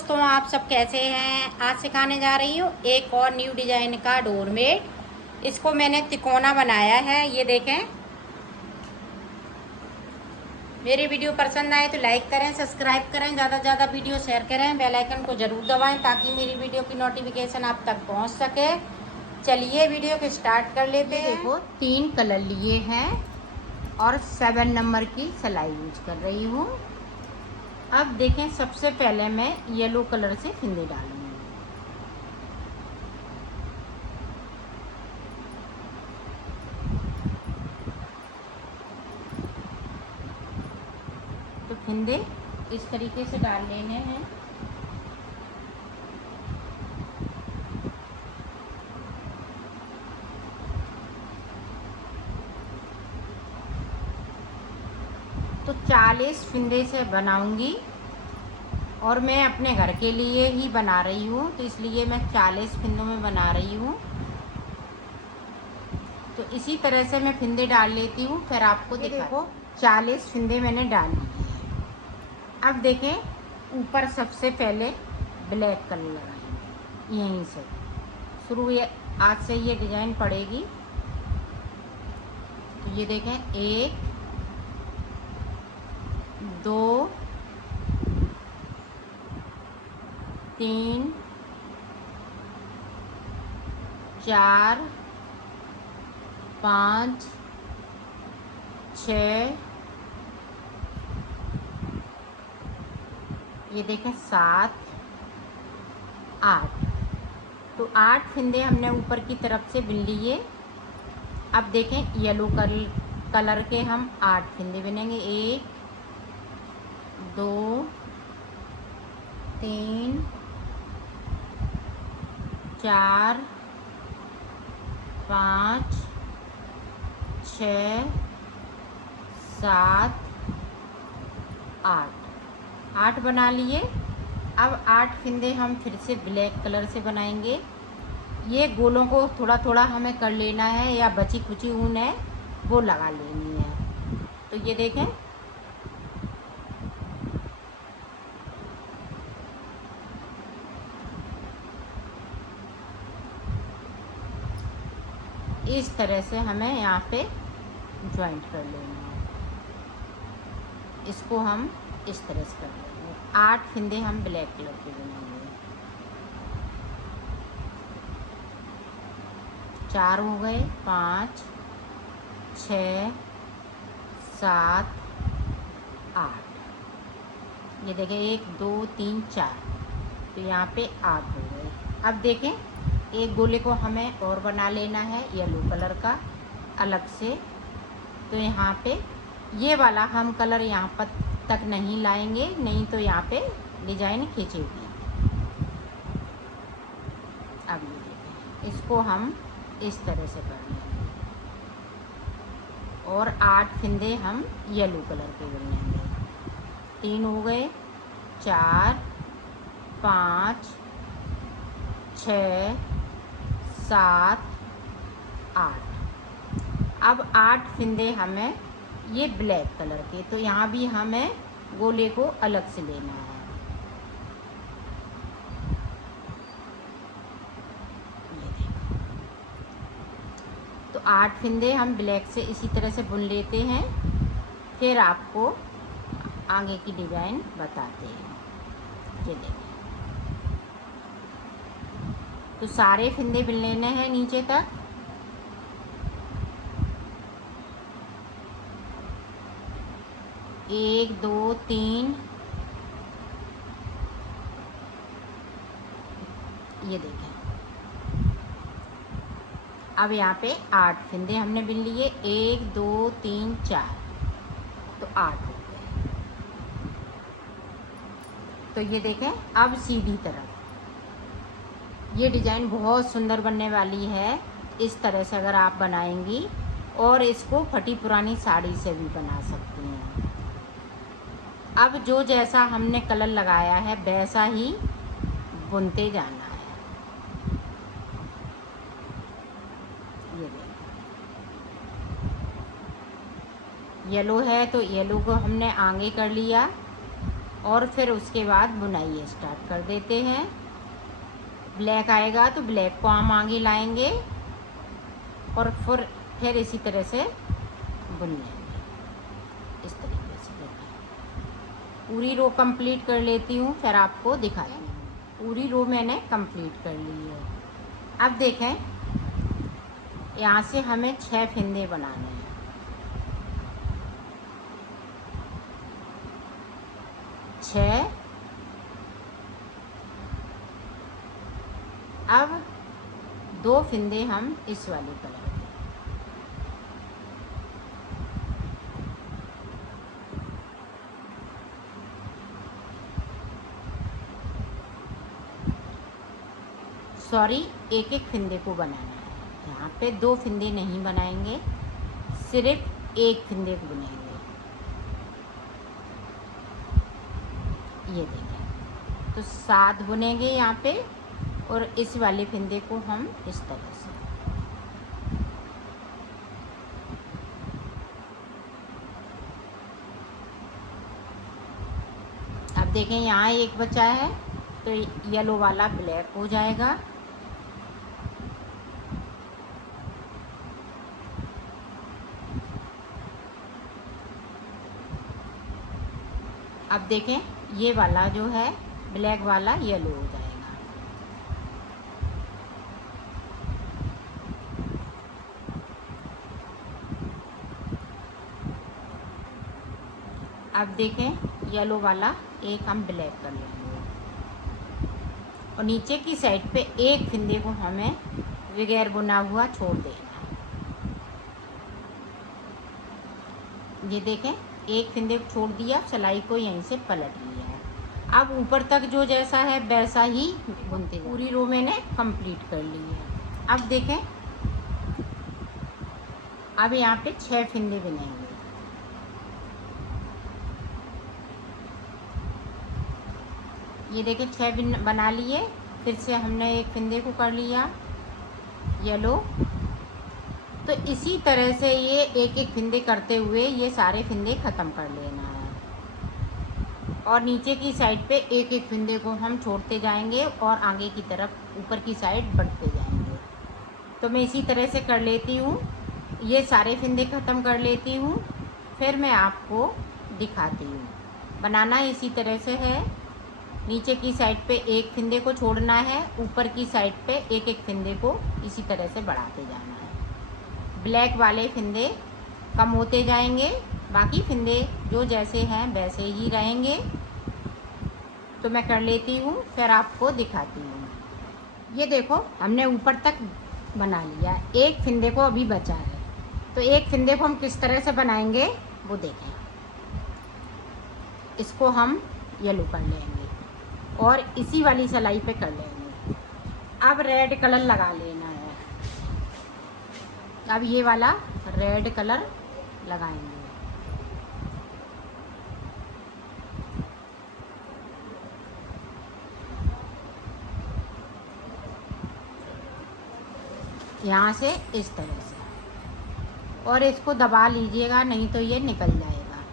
दोस्तों, आप सब कैसे हैं। आज सिखाने जा रही हूँ एक और न्यू डिजाइन का डोरमेट। इसको मैंने तिकोना बनाया है। ये देखें। मेरी वीडियो पसंद आए तो लाइक करें, सब्सक्राइब करें, ज़्यादा से ज़्यादा वीडियो शेयर करें, बेल आइकन को ज़रूर दबाएं ताकि मेरी वीडियो की नोटिफिकेशन आप तक पहुँच सके। चलिए वीडियो को स्टार्ट कर लेते हैं। देखो, 3 कलर लिए हैं और 7 नंबर की सिलाई यूज कर रही हूँ। अब देखें, सबसे पहले मैं येलो कलर से फिंदे डालूंगी। तो फिंदे इस तरीके से डाल लेने हैं। तो 40 फिंदे से बनाऊंगी और मैं अपने घर के लिए ही बना रही हूँ, तो इसलिए मैं 40 फिंदों में बना रही हूँ। तो इसी तरह से मैं फिंदे डाल लेती हूँ, फिर आपको देखो 40 फिंदे मैंने डाल लिए। अब देखें, ऊपर सबसे पहले ब्लैक कलर लगाएंगे। यहीं से शुरू, ये आज से ये डिजाइन पड़ेगी। तो ये देखें, 1 2 3 4 5 6, ये देखें 7 8। तो 8 फिंदे हमने ऊपर की तरफ से बिन लिए। अब देखें, येलो कलर के हम 8 फिंदे बिनेंगे। 1 2 3 4 5 6 7 8 बना लिए। अब 8 फिंदे हम फिर से ब्लैक कलर से बनाएंगे। ये गोलों को थोड़ा थोड़ा हमें कर लेना है, या बची कुची ऊन है वो लगा लेनी है। तो ये देखें, इस तरह से हमें यहाँ पे ज्वाइंट कर लेना है। इसको हम इस तरह से कर लेंगे। 8 फिंदे हम ब्लैक कलर के बनाएंगे। 4 हो गए, 5 6 7 8। ये देखें, 1 2 3 4। तो यहाँ पे 8 हो गए। अब देखें, एक गोले को हमें और बना लेना है येलो कलर का अलग से। तो यहाँ पे ये वाला हम कलर यहाँ पर तक नहीं लाएंगे, नहीं तो यहाँ पे डिजाइन खींचेगी। अब ये देखें, इसको हम इस तरह से कर लेंगे और 8 फिंदे हम येलो कलर के बुनेंगे। 3 हो गए, 4 5 6 7 8। अब 8 फिंदे हमें ये ब्लैक कलर के, तो यहाँ भी हमें गोले को अलग से लेना है। तो 8 फिंदे हम ब्लैक से इसी तरह से बुन लेते हैं, फिर आपको आगे की डिजाइन बताते हैं। ये देखें, तो सारे फिंदे बुन लेने हैं नीचे तक। एक 2 3, ये देखें। अब यहाँ पे 8 फिंदे हमने बिन लिए। 1 2 3 4, तो 8 हो गए। तो ये देखें, अब सीधी तरफ ये डिजाइन बहुत सुंदर बनने वाली है। इस तरह से अगर आप बनाएंगी, और इसको फटी पुरानी साड़ी से भी बना सकती हैं। अब जो जैसा हमने कलर लगाया है वैसा ही बुनते जाना है। ये देखो, येलो है तो येलो को हमने आगे कर लिया। और फिर उसके बाद बुनाई स्टार्ट कर देते हैं। ब्लैक आएगा तो ब्लैक को हम आगे लाएंगे और फिर इसी तरह से बुन लेंगे। इस तरीके से देखिए पूरी रो कंप्लीट कर लेती हूँ, फिर आपको दिखाती हूँ। पूरी रो मैंने कंप्लीट कर ली है। अब देखें, यहाँ से हमें 6 फंदे बनाने हैं। 6। अब 2 फंदे हम इस वाले कलर के, सॉरी, एक फंदे को बनाना है। यहाँ पे 2 फंदे नहीं बनाएंगे, सिर्फ 1 फंदे को बुनेंगे। ये देखें, तो 7 बुनेंगे यहाँ पे, और इस वाले फंदे को हम इस तरह से, अब देखें यहाँ एक बचा है तो येलो वाला ब्लैक हो जाएगा। अब देखें, ये वाला जो है ब्लैक वाला येलो हो जाएगा। अब देखें, येलो वाला एक हम ब्लैक कर लेंगे, और नीचे की साइड पे एक फंदे को हमें बगैर बुना हुआ छोड़ देना है। ये देखें, एक फंदे को छोड़ दिया, सिलाई को यहीं से पलट लिया है। अब ऊपर तक जो जैसा है वैसा ही बुनते जाओ। पूरी रो मैंने कंप्लीट कर ली है। अब देखें, अब यहाँ पे 6 फंदे बनेंगे। ये देखें, 6 बना लिए, फिर से हमने एक फंदे को कर लिया येलो। तो इसी तरह से ये एक एक फंदे करते हुए ये सारे फंदे ख़त्म कर लेना है, और नीचे की साइड पे एक एक फंदे को हम छोड़ते जाएंगे और आगे की तरफ ऊपर की साइड बढ़ते जाएंगे। तो मैं इसी तरह से कर लेती हूँ, ये सारे फंदे ख़त्म कर लेती हूँ, फिर मैं आपको दिखाती हूँ। बनाना इसी तरह से है, नीचे की साइड पे एक फंदे को छोड़ना है, ऊपर की साइड पे एक एक फंदे को इसी तरह से बढ़ाते जाना है। ब्लैक वाले फंदे कम होते जाएंगे, बाकी फंदे जो जैसे हैं वैसे ही रहेंगे। तो मैं कर लेती हूँ, फिर आपको दिखाती हूँ। ये देखो, हमने ऊपर तक बना लिया, एक फंदे को अभी बचा है, तो एक फंदे को हम किस तरह से बनाएंगे वो देखें। इसको हम येलो कर लेंगे और इसी वाली सिलाई पे कर लेंगे। अब रेड कलर लगा लेना है। अब ये वाला रेड कलर लगाएंगे। यहाँ से इस तरह से, और इसको दबा लीजिएगा, नहीं तो ये निकल जाएगा।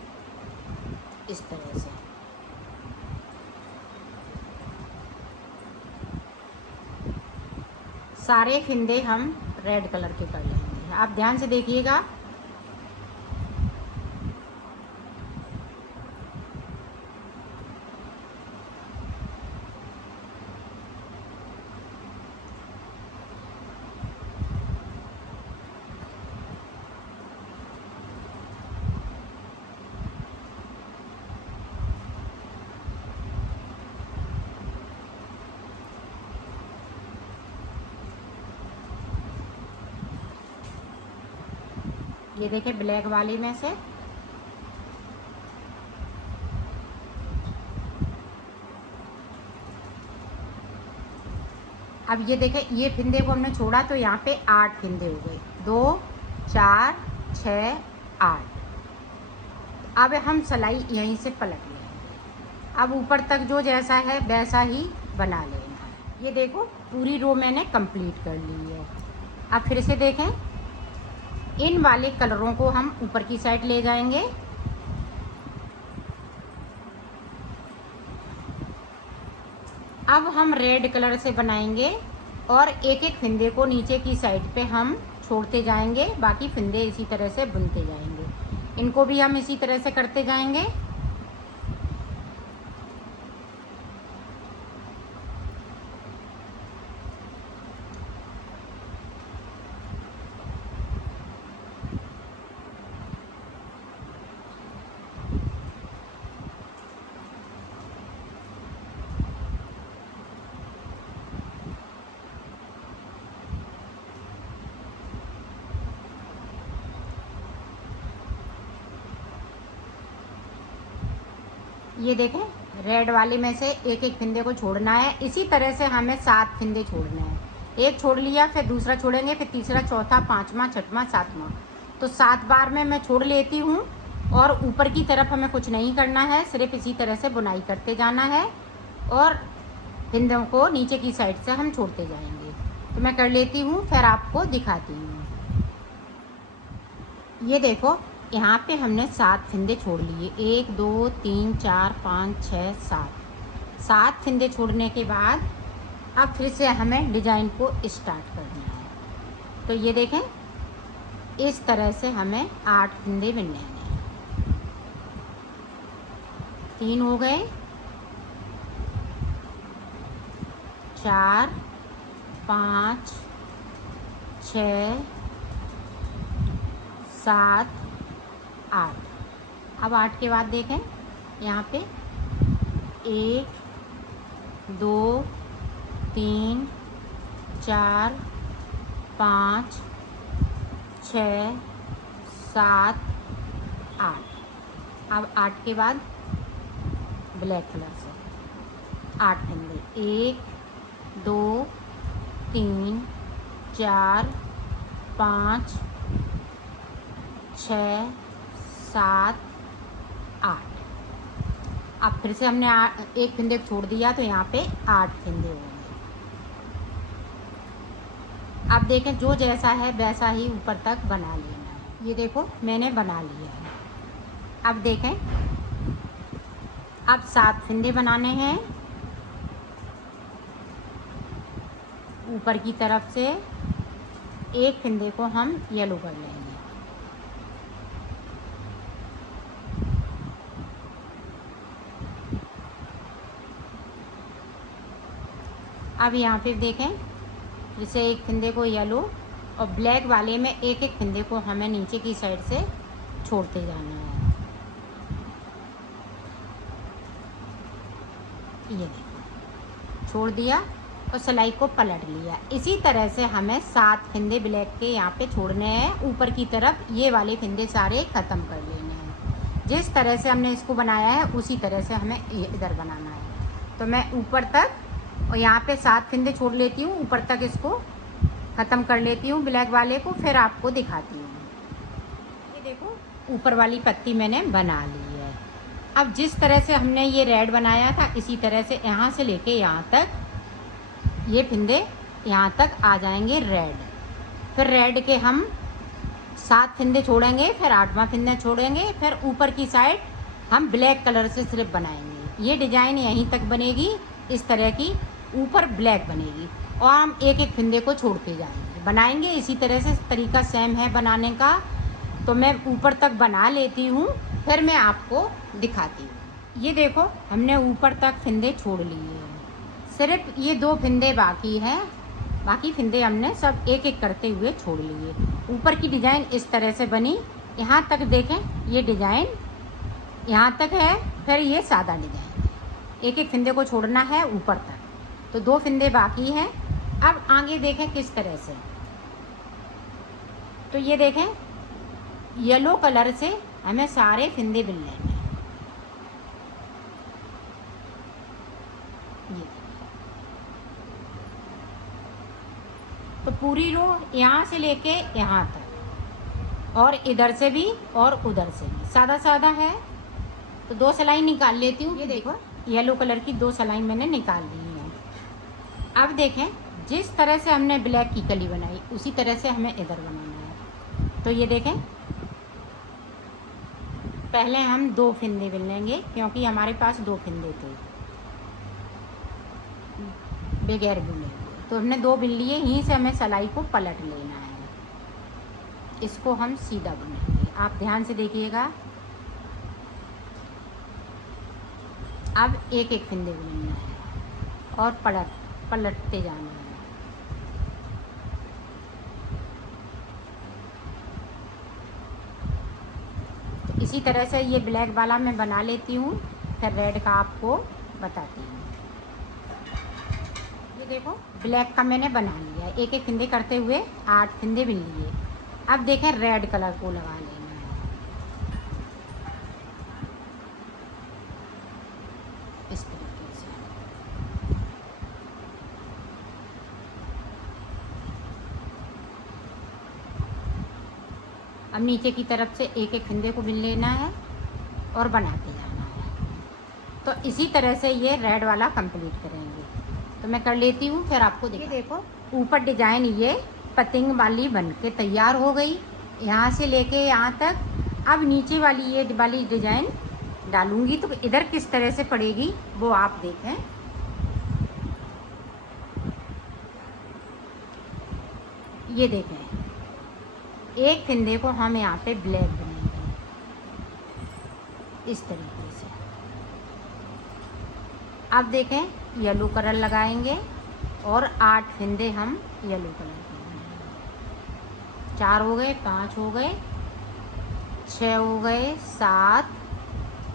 इस तरह से सारे फंदे हम रेड कलर के कर लेंगे। आप ध्यान से देखिएगा। ये देखिए, ब्लैक वाली में से अब ये देखें, ये फंदे को हमने छोड़ा तो यहाँ पे 8 फंदे हो गए। 2 4 6 8। अब हम सिलाई यहीं से पलट लेंगे। अब ऊपर तक जो जैसा है वैसा ही बना लेना है। ये देखो, पूरी रो मैंने कंप्लीट कर ली है। अब फिर से देखें, इन वाले कलरों को हम ऊपर की साइड ले जाएंगे अब हम रेड कलर से बनाएंगे और एक एक फिंदे को नीचे की साइड पे हम छोड़ते जाएंगे, बाकी फिंदे इसी तरह से बुनते जाएंगे। इनको भी हम इसी तरह से करते जाएंगे। ये देखें, रेड वाले में से एक एक फिंदे को छोड़ना है। इसी तरह से हमें 7 फिंदे छोड़ने हैं। एक छोड़ लिया, फिर दूसरा छोड़ेंगे, फिर तीसरा, चौथा, पांचवा, छठवां, सातवां। तो 7 बार में मैं छोड़ लेती हूँ। और ऊपर की तरफ हमें कुछ नहीं करना है, सिर्फ इसी तरह से बुनाई करते जाना है और फिंदों को नीचे की साइड से हम छोड़ते जाएंगे। तो मैं कर लेती हूँ, फिर आपको दिखाती हूँ। ये देखो, यहाँ पे हमने 7 फिंदे छोड़ लिए। 1 2 3 4 5 6 7 फिंदे छोड़ने के बाद अब फिर से हमें डिजाइन को स्टार्ट करना है। तो ये देखें, इस तरह से हमें 8 फिंदे बिनने हैं। 3 हो गए, 4 5 6 7 8। अब 8 के बाद देखें, यहाँ पे 1 2 3 4 5 6 7 8। अब 8 के बाद ब्लैक कलर से 8 फिंदे, 1 2 3 4 5 6 7 8। अब फिर से हमने एक फिंदे छोड़ दिया, तो यहाँ पे 8 फिंदे होंगे। अब देखें, जो जैसा है वैसा ही ऊपर तक बना लेना है। ये देखो, मैंने बना लिया है। अब देखें, अब 7 फिंदे बनाने हैं। ऊपर की तरफ से एक फिंदे को हम येलो कर लेंगे। अब यहाँ पे देखें, जैसे एक फिंदे को येलो और ब्लैक वाले में एक एक फिंदे को हमें नीचे की साइड से छोड़ते जाना है। ये देखो, छोड़ दिया और सिलाई को पलट लिया। इसी तरह से हमें 7 फिंदे ब्लैक के यहाँ पे छोड़ने हैं। ऊपर की तरफ ये वाले फिंदे सारे ख़त्म कर लेने हैं। जिस तरह से हमने इसको बनाया है उसी तरह से हमें इधर बनाना है। तो मैं ऊपर तक और यहाँ पे 7 फिंदे छोड़ लेती हूँ, ऊपर तक इसको ख़त्म कर लेती हूँ ब्लैक वाले को, फिर आपको दिखाती हूँ। ये देखो, ऊपर वाली पत्ती मैंने बना ली है। अब जिस तरह से हमने ये रेड बनाया था, इसी तरह से यहाँ से लेके यहाँ तक ये फिंदे यहाँ तक आ जाएंगे रेड। फिर रेड के हम 7 फिंदे छोड़ेंगे, फिर 8वां फिंदे छोड़ेंगे, फिर ऊपर की साइड हम ब्लैक कलर से सिर्फ बनाएंगे। ये डिजाइन यहीं तक बनेगी, इस तरह की ऊपर ब्लैक बनेगी और हम एक एक फिंदे को छोड़ते जाएंगे, बनाएंगे इसी तरह से। तरीका सेम है बनाने का। तो मैं ऊपर तक बना लेती हूँ, फिर मैं आपको दिखाती हूँ। ये देखो, हमने ऊपर तक फिंदे छोड़ लिए हैं, सिर्फ ये 2 फिंदे बाकी हैं। बाकी फिंदे हमने सब एक एक करते हुए छोड़ लिए। ऊपर की डिज़ाइन इस तरह से बनी। यहाँ तक देखें, ये डिज़ाइन यहाँ तक है, फिर ये सादा डिज़ाइन। एक एक फिंदे को छोड़ना है ऊपर तक, तो 2 फिंदे बाकी हैं। अब आगे देखें किस तरह से। तो ये देखें, येलो कलर से हमें सारे फिंदे बिन लेने हैं। ये तो पूरी रो यहाँ से लेके यहाँ तक, और इधर से भी और उधर से भी सादा सादा है। तो 2 सिलाई निकाल लेती हूँ। ये देखो, येलो कलर की 2 सिलाई मैंने निकाल ली है। अब देखें, जिस तरह से हमने ब्लैक की कली बनाई उसी तरह से हमें इधर बनाना है। तो ये देखें, पहले हम 2 फिंदे बिन लेंगे, क्योंकि हमारे पास 2 फिंदे थे। बगैर बुने हुए। तो हमने 2 बिन लिए, यहीं से हमें सिलाई को पलट लेना है, इसको हम सीधा बुनेंगे। आप ध्यान से देखिएगा। अब एक एक फंदे बुनना है और पलटते जाना है। तो इसी तरह से ये ब्लैक वाला मैं बना लेती हूँ, फिर रेड का आपको बताती हूँ। ये देखो ब्लैक का मैंने बना लिया, एक एक फंदे करते हुए 8 फंदे बुन लिए। अब देखें रेड कलर को लगा लेना है इस तरीके से। अब नीचे की तरफ से एक एक फंदे को बुन लेना है और बनाते जाना है। तो इसी तरह से ये रेड वाला कंप्लीट करेंगे। तो मैं कर लेती हूँ, फिर आपको देखो ऊपर डिजाइन ये पतंग वाली बन के तैयार हो गई, यहाँ से लेके यहाँ तक। अब नीचे वाली ये वाली डिजाइन डालूंगी तो इधर किस तरह से पड़ेगी वो आप देखें। ये देखें, एक फंदे को हम यहाँ पे ब्लैक बनाएंगे इस तरीके से। अब देखें येलो कलर लगाएंगे और 8 फंदे हम येलो कलर के बनाएंगे। 4 हो गए, 5 हो गए, 6 हो गए, 7,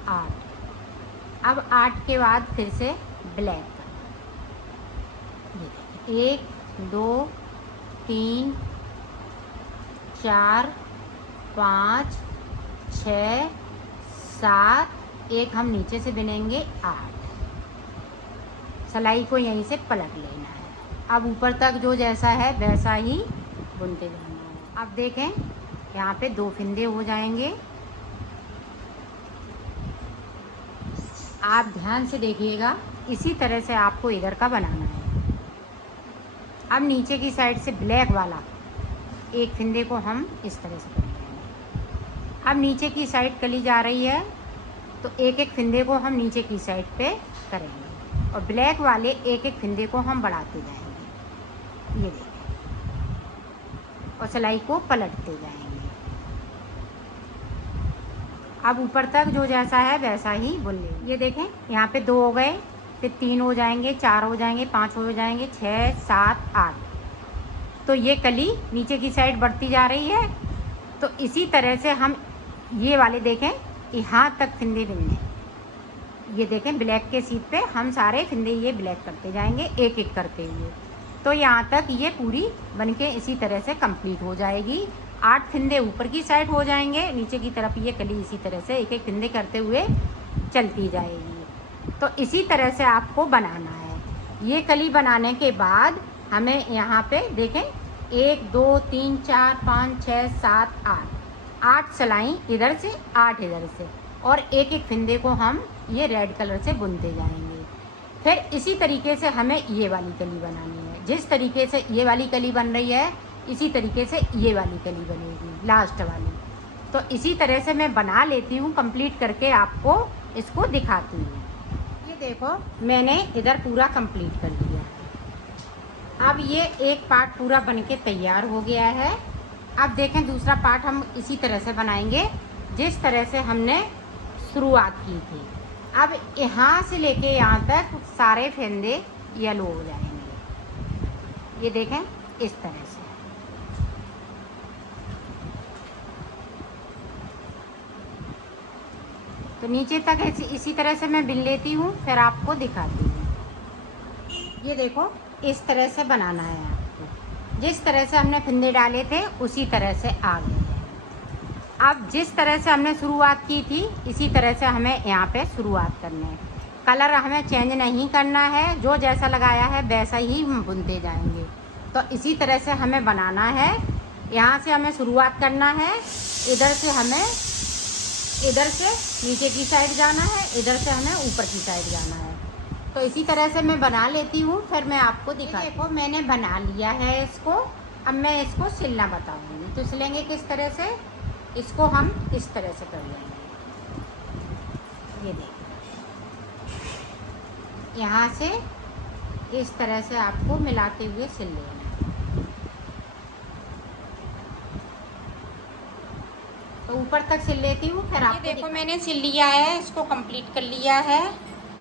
8। अब 8 के बाद फिर से ब्लैक कलर। 1 2 3 4 5 6 7, एक हम नीचे से बुनेंगे 8। सिलाई को यहीं से पलट लेना है। अब ऊपर तक जो जैसा है वैसा ही बुनते जाना है। अब देखें यहाँ पे 2 फंदे हो जाएंगे। आप ध्यान से देखिएगा, इसी तरह से आपको इधर का बनाना है। अब नीचे की साइड से ब्लैक वाला एक फंदे को हम इस तरह से कर लेंगे। अब नीचे की साइड कली जा रही है तो एक एक फंदे को हम नीचे की साइड पे करेंगे और ब्लैक वाले एक एक फंदे को हम बढ़ाते जाएंगे। ये देखिए, और सिलाई को पलटते जाएंगे। अब ऊपर तक जो जैसा है वैसा ही बुन लेंगे। ये देखें यहाँ पे 2 हो गए, फिर 3 हो जाएंगे, 4 हो जाएंगे, 5 हो जाएंगे, 6 7 8। तो ये कली नीचे की साइड बढ़ती जा रही है। तो इसी तरह से हम ये वाले देखें यहाँ तक फंदे बुनने। ये देखें ब्लैक के सीट पे हम सारे फंदे ये ब्लैक करते जाएंगे एक एक करते हुए। तो यहाँ तक ये पूरी बनके इसी तरह से कंप्लीट हो जाएगी। 8 फंदे ऊपर की साइड हो जाएंगे, नीचे की तरफ ये कली इसी तरह से एक एक फंदे करते हुए चलती जाएगी। तो इसी तरह से आपको बनाना है। ये कली बनाने के बाद हमें यहाँ पे देखें 1 2 3 4 5 6 7 8 सिलाई इधर से 8 इधर से, और एक एक फंदे को हम ये रेड कलर से बुनते जाएंगे। फिर इसी तरीके से हमें ये वाली कली बनानी है। जिस तरीके से ये वाली कली बन रही है इसी तरीके से ये वाली कली बनेगी लास्ट वाली। तो इसी तरह से मैं बना लेती हूँ, कंप्लीट करके आपको इसको दिखाती हूँ। ये देखो मैंने इधर पूरा कंप्लीट कर लिया। अब ये एक पार्ट पूरा बनके तैयार हो गया है। अब देखें दूसरा पार्ट हम इसी तरह से बनाएंगे जिस तरह से हमने शुरुआत की थी। अब यहाँ से लेके यहाँ तक सारे फंदे येलो हो जाएंगे। ये देखें इस तरह से। तो नीचे तक इसी तरह से मैं बिन लेती हूँ, फिर आपको दिखाती हूँ। ये देखो इस तरह से बनाना है आपको। जिस तरह से हमने फंदे डाले थे उसी तरह से आ गए हैं। अब जिस तरह से हमने शुरुआत की थी इसी तरह से हमें यहाँ पे शुरुआत करना है। कलर हमें चेंज नहीं करना है, जो जैसा लगाया है वैसा ही हम बुनते जाएंगे। तो इसी तरह से हमें बनाना है। यहाँ से हमें शुरुआत करना है, इधर से हमें इधर से नीचे की साइड जाना है, इधर से हमें ऊपर की साइड जाना है। तो इसी तरह से मैं बना लेती हूँ, फिर मैं आपको दिखाती हूँ। देखो मैंने बना लिया है इसको। अब मैं इसको सिलना बताऊँगी। तो सिलेंगे किस तरह से, इसको हम इस तरह से कर लेंगे। ये देखो यहाँ से इस तरह से आपको मिलाते हुए सिल लेना है। तो ऊपर तक सिल लेती हूँ, फिर आपको देखो मैंने सिल लिया है, इसको कंप्लीट कर लिया है।